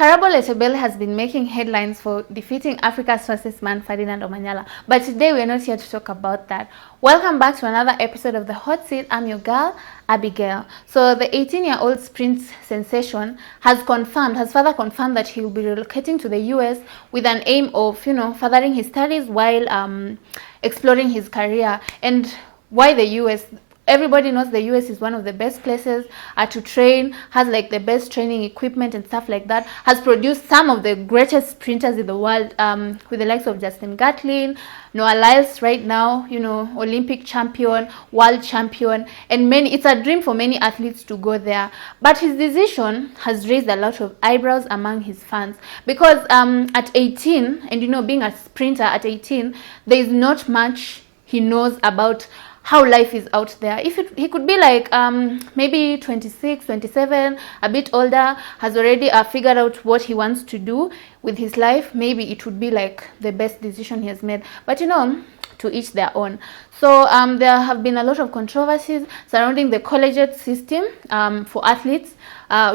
Karabo Letebele has been making headlines for defeating Africa's fastest man, Ferdinand Omanyala. But today we are not here to talk about that. Welcome back to another episode of The Hot Seat. I'm your girl, Abigail. So the 18-year-old sprint sensation has further confirmed that he will be relocating to the US with an aim of, furthering his studies while exploring his career. And why the US? Everybody knows the US is one of the best places to train, has like the best training equipment and stuff like that, has produced some of the greatest sprinters in the world, with the likes of Justin Gatlin, Noah Lyles right now, Olympic champion, world champion, and many. It's a dream for many athletes to go there. But his decision has raised a lot of eyebrows among his fans because at 18, and being a sprinter at 18, there is not much he knows about how life is out there. He could be like maybe 26, 27, a bit older, has already figured out what he wants to do with his life, maybe it would be like the best decision he has made. But to each their own. So there have been a lot of controversies surrounding the collegiate system for athletes, who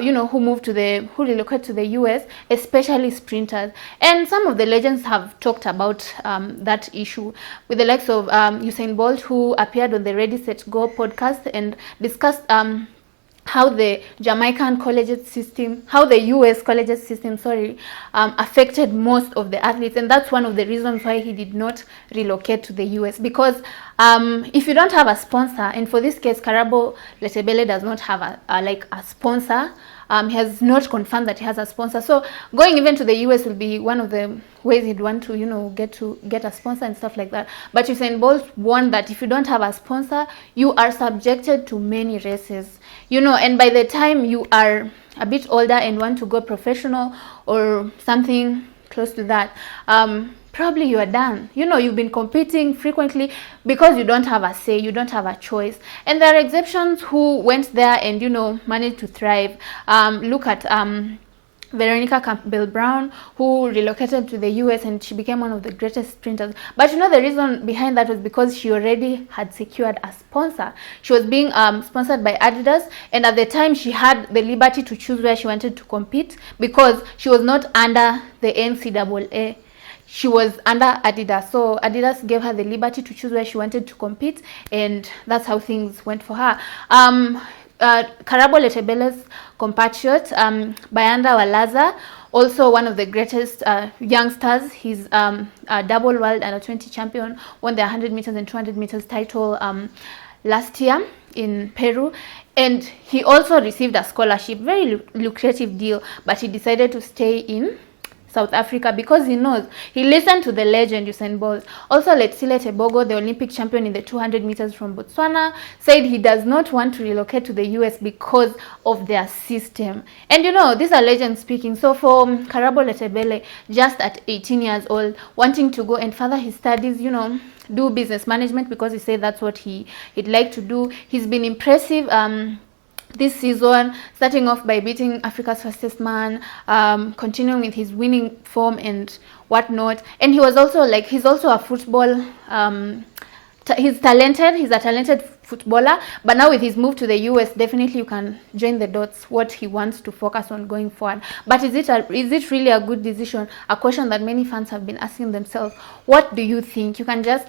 relocate to the US, especially sprinters. And some of the legends have talked about that issue, with the likes of Usain Bolt, who appeared on the Ready Set Go podcast and discussed how the Jamaican collegiate system, how the US collegiate system, affected most of the athletes. And that's one of the reasons why he did not relocate to the US. Because if you don't have a sponsor, and for this case, Karabo Letebele does not have a sponsor. He has not confirmed that he has a sponsor. So going even to the US will be one of the ways he'd want to get a sponsor and stuff like that. But Usain Bolt warned that if you don't have a sponsor, you are subjected to many races. And by the time you are a bit older and want to go professional or something close to that, probably you are done. You've been competing frequently because you don't have a say, you don't have a choice. And there are exceptions who went there and, managed to thrive. Look at Veronica Campbell-Brown, who relocated to the US and she became one of the greatest sprinters. But the reason behind that was because she already had secured a sponsor. She was being sponsored by Adidas, and at the time she had the liberty to choose where she wanted to compete because she was not under the NCAA. She was under Adidas. So Adidas gave her the liberty to choose where she wanted to compete, and that's how things went for her. Karabo Letebele's compatriot, Bayanda Walaza, also one of the greatest youngsters. He's a double world under-20 champion, won the 100 meters and 200 meters title last year in Peru. And he also received a scholarship, very lucrative deal, but he decided to stay in South Africa because he listened to the legend Usain Bolt. Also, Letsile Tebogo, the Olympic champion in the 200 meters from Botswana, said he does not want to relocate to the US because of their system. And these are legends speaking. So for Karabo Letebele, just at 18 years old, wanting to go and further his studies, do business management because he said that's what he'd like to do. He's been impressive this season, starting off by beating Africa's fastest man, continuing with his winning form and whatnot. And he was also he's also a football, he's a talented footballer, but now with his move to the US, definitely you can join the dots what he wants to focus on going forward. But is it really a good decision? A question that many fans have been asking themselves. What do you think? You can just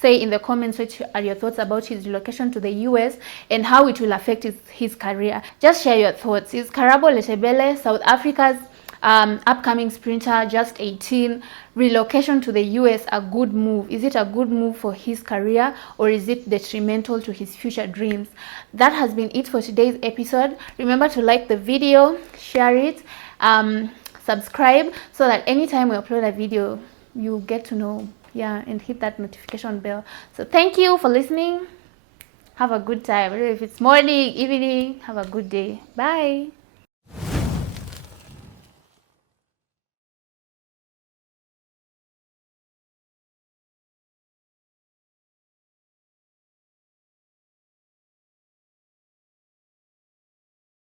say in the comments which are your thoughts about his relocation to the US and how it will affect his career. Just share your thoughts. Is Karabo Letebele, South Africa's upcoming sprinter, just 18, relocation to the US a good move? Is it a good move for his career, or is it detrimental to his future dreams? That has been it for today's episode. Remember to like the video, share it, subscribe, so that anytime we upload a video you get to know, and hit that notification bell. So thank you for listening. Have a good time. If it's morning, evening, have a good day. Bye.